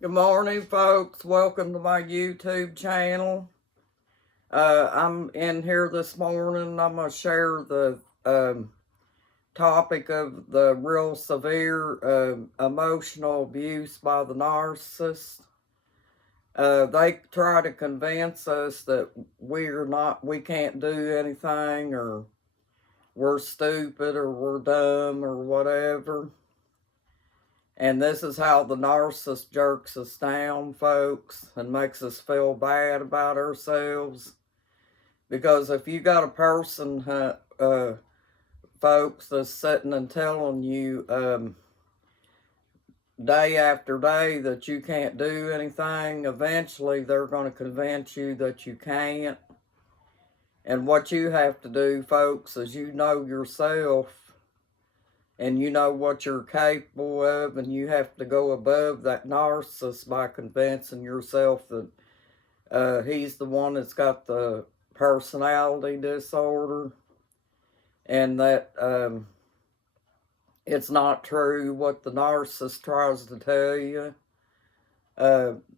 Good morning, folks. Welcome to my YouTube channel. I'm in here this morning. I'm going to share the topic of the real severe emotional abuse by the narcissist. They try to convince us that we can't do anything, or we're stupid, or we're dumb, or whatever. And this is how the narcissist jerks us down, folks, and makes us feel bad about ourselves. Because if you got a person, folks, that's sitting and telling you day after day that you can't do anything, eventually they're going to convince you that you can't. And what you have to do, folks, is you know yourself and you know what you're capable of, and you have to go above that narcissist by convincing yourself that he's the one that's got the personality disorder, and that it's not true what the narcissist tries to tell you.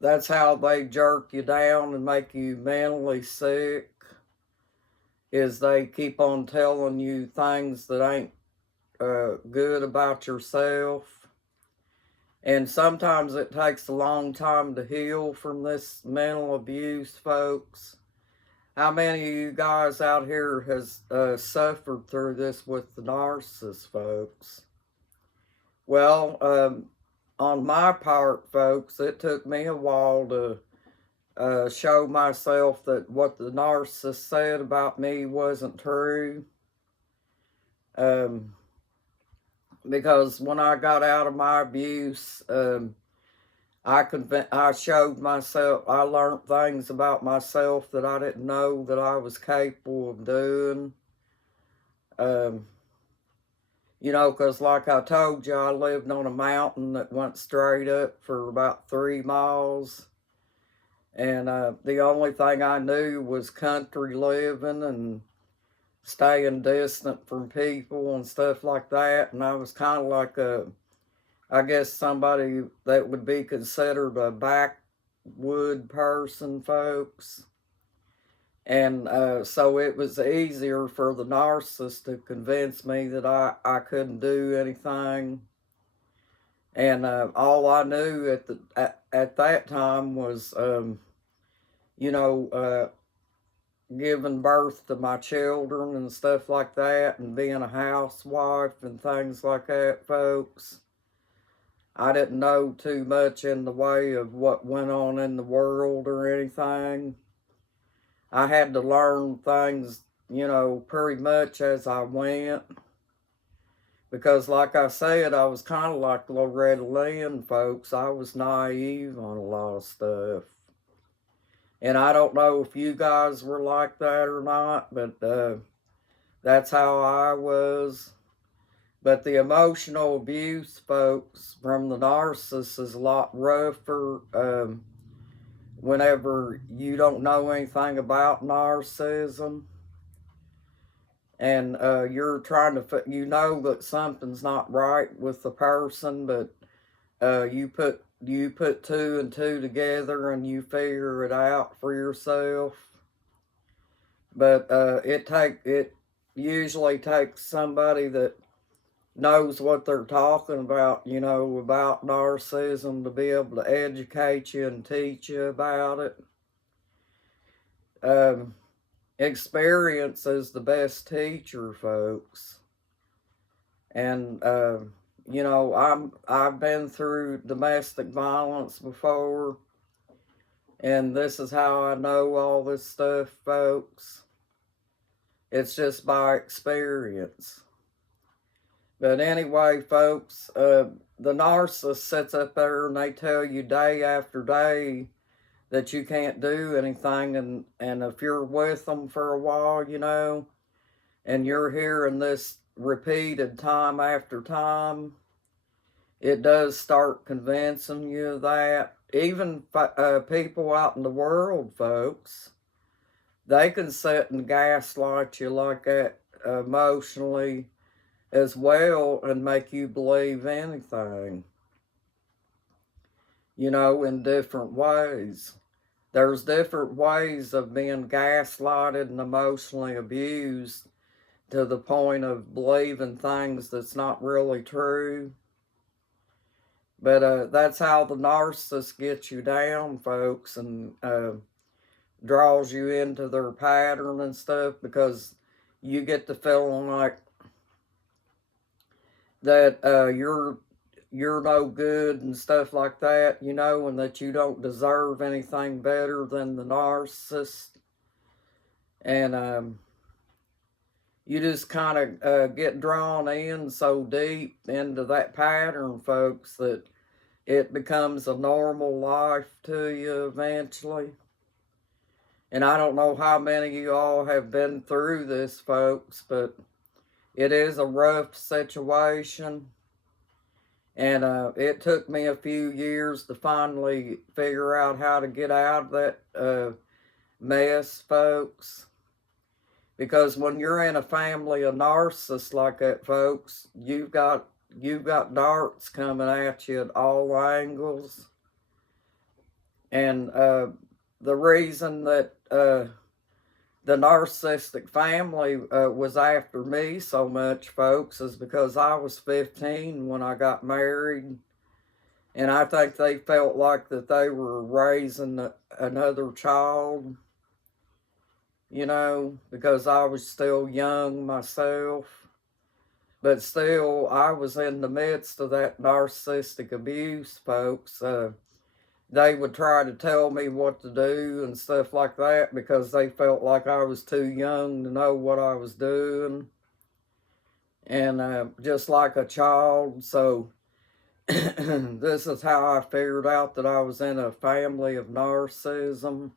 That's how they jerk you down and make you mentally sick, is they keep on telling you things that ain't good about yourself. And sometimes it takes a long time to heal from this mental abuse, folks. How many of you guys out here has suffered through this with the narcissist, folks? Well, on my part, folks, it took me a while to show myself that what the narcissist said about me wasn't true. Because when I got out of my abuse, I showed myself, I learned things about myself that I didn't know that I was capable of doing. Because like I told you, I lived on a mountain that went straight up for about 3 miles. And the only thing I knew was country living and staying distant from people and stuff like that. And I was kind of like I guess somebody that would be considered a backwood person, folks. And so it was easier for the narcissist to convince me that I couldn't do anything. And all I knew at that time was, giving birth to my children and stuff like that, and being a housewife and things like that, folks. I didn't know too much in the way of what went on in the world or anything. I had to learn things, pretty much as I went. Because like I said, I was kind of like Loretta Lynn, folks. I was naive on a lot of stuff. And I don't know if you guys were like that or not, but that's how I was. But the emotional abuse, folks, from the narcissist is a lot rougher whenever you don't know anything about narcissism. And you're trying to, you know that something's not right with the person, but you put two and two together and you figure it out for yourself. But it usually takes somebody that knows what they're talking about, about narcissism, to be able to educate you and teach you about it. Experience is the best teacher, folks. And I've been through domestic violence before, and this is how I know all this stuff, folks. It's just by experience. But anyway, folks, the narcissist sits up there and they tell you day after day that you can't do anything, and if you're with them for a while, and you're hearing this repeated time after time, it does start convincing you that. Even people out in the world, folks, they can sit and gaslight you like that emotionally as well and make you believe anything. in different ways. There's different ways of being gaslighted and emotionally abused to the point of believing things that's not really true. But that's how the narcissist gets you down, folks, and draws you into their pattern and stuff, because you get the feeling like that you're no good and stuff like that, and that you don't deserve anything better than the narcissist. And you just kind of get drawn in so deep into that pattern, folks, that it becomes a normal life to you eventually. And I don't know how many of you all have been through this, folks, but it is a rough situation. And it took me a few years to finally figure out how to get out of that mess, folks. Because when you're in a family of narcissists like that, folks, you've got darts coming at you at all angles. And the reason that the narcissistic family was after me so much, folks, is because I was 15 when I got married. And I think they felt like that they were raising another child, because I was still young myself. But still, I was in the midst of that narcissistic abuse, folks. They would try to tell me what to do and stuff like that, because they felt like I was too young to know what I was doing. And just like a child. So this is how I figured out that I was in a family of narcissism.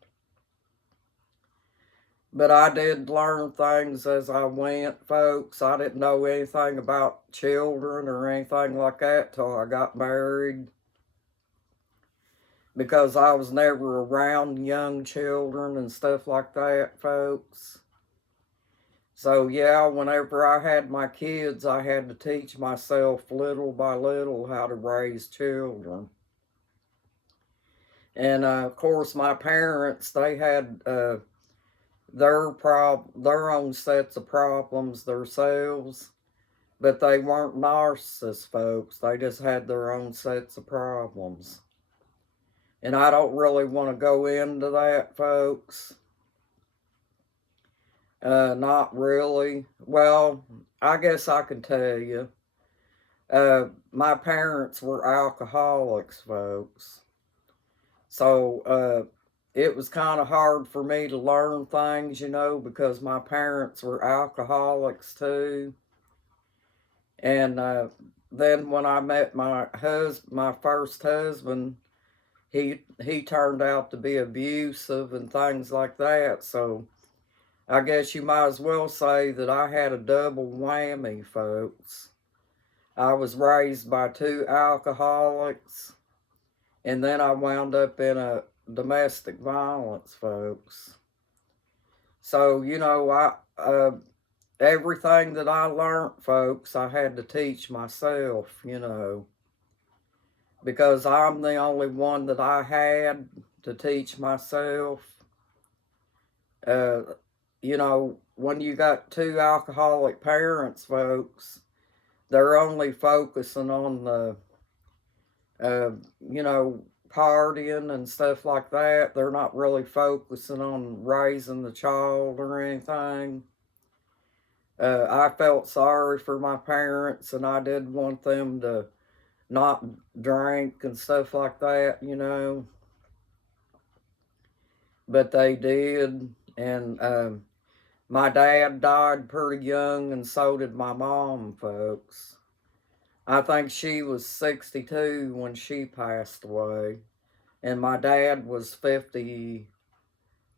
But I did learn things as I went, folks. I didn't know anything about children or anything like that till I got married, because I was never around young children and stuff like that, folks. So yeah, whenever I had my kids, I had to teach myself little by little how to raise children. And of course, my parents, they had their own sets of problems themselves, but they weren't narcissists, folks. They just had their own sets of problems. And I don't really want to go into that, folks. Not really. Well, I guess I can tell you. My parents were alcoholics, folks. So it was kind of hard for me to learn things, because my parents were alcoholics too. And then when I met my first husband, he turned out to be abusive and things like that. So I guess you might as well say that I had a double whammy, folks. I was raised by two alcoholics, and then I wound up in a domestic violence, folks. So, everything that I learned, folks, I had to teach myself, because I'm the only one that I had to teach myself. When you got two alcoholic parents, folks, they're only focusing on the, partying and stuff like that. They're not really focusing on raising the child or anything. I felt sorry for my parents, and I did want them to not drink and stuff like that, But they did, and my dad died pretty young, and so did my mom, folks. I think she was 62 when she passed away, and my dad was 50.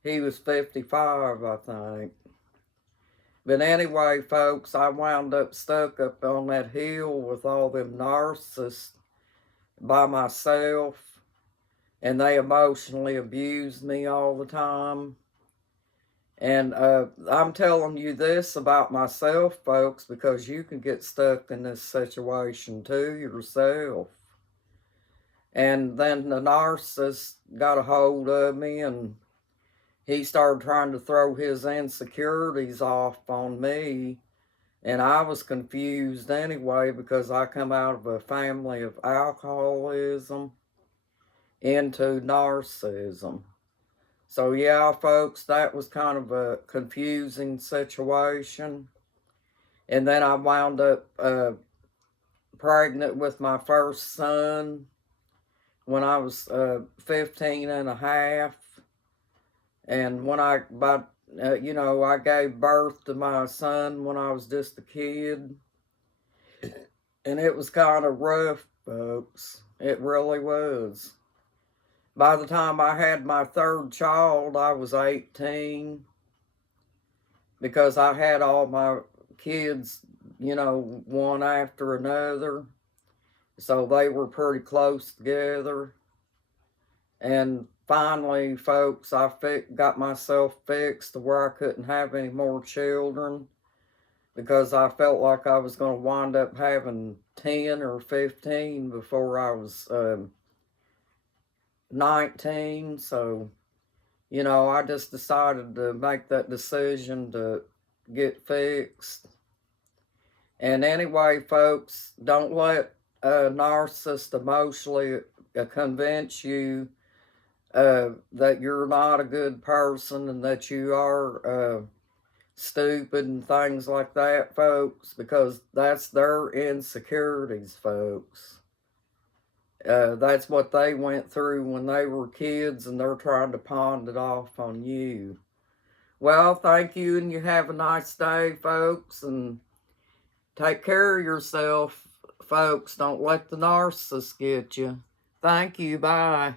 He was 55, I think. But anyway, folks, I wound up stuck up on that hill with all them narcissists by myself, and they emotionally abused me all the time. And I'm telling you this about myself, folks, because you can get stuck in this situation too yourself. And then the narcissist got a hold of me, and he started trying to throw his insecurities off on me. And I was confused anyway, because I come out of a family of alcoholism into narcissism. So yeah, folks, that was kind of a confusing situation. And then I wound up pregnant with my first son when I was 15 and a half. And when I gave birth to my son when I was just a kid. And it was kind of rough, folks. It really was. By the time I had my third child, I was 18, because I had all my kids, one after another. So they were pretty close together. And finally, folks, I got myself fixed to where I couldn't have any more children, because I felt like I was going to wind up having 10 or 15 before I was 19. So, I just decided to make that decision to get fixed. And anyway, folks, don't let a narcissist emotionally convince you that you're not a good person and that you are stupid and things like that, folks, because that's their insecurities, folks. That's what they went through when they were kids, and they're trying to pawn it off on you. Well, thank you, and you have a nice day, folks, and take care of yourself, folks. Don't let the narcissist get you. Thank you. Bye.